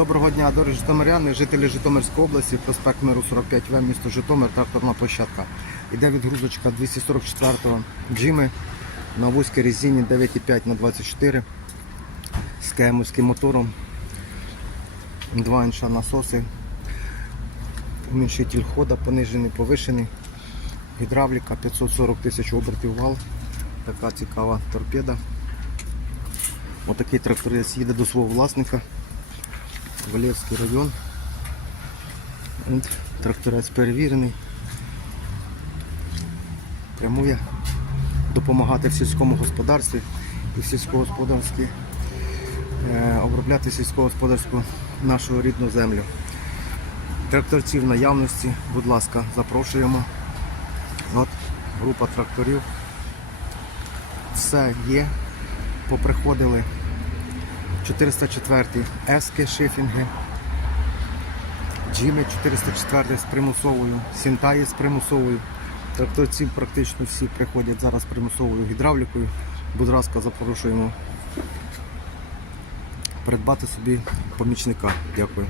Доброго дня, дорогі житомиряни, жителі Житомирської області, проспект Миру 45В, місто Житомир, тракторна площадка. Іде відгрузочка 244-го джими на вузькій резині 9,5 на 24 з кемовським мотором, 2 інша насоси, уміншитель хода, понижений, повишений, гідравліка 540 тисяч обертів вал, така цікава торпеда. Отакий тракторець їде до свого власника. Валєвський район. От, Тракторець перевірений. Прямує допомагати в сільському господарстві і сільськогосподарській е, обробляти сільськогосподарську нашу рідну землю. Тракторців наявності, будь ласка, запрошуємо. От, група тракторів. Все є. Поприходили 404 ески шифінги, джіми 404 з примусовою, сінтаї з примусовою. Тракторці практично всі приходять зараз з примусовою гідравлікою. Будь ласка, запрошуємо придбати собі помічника. Дякую.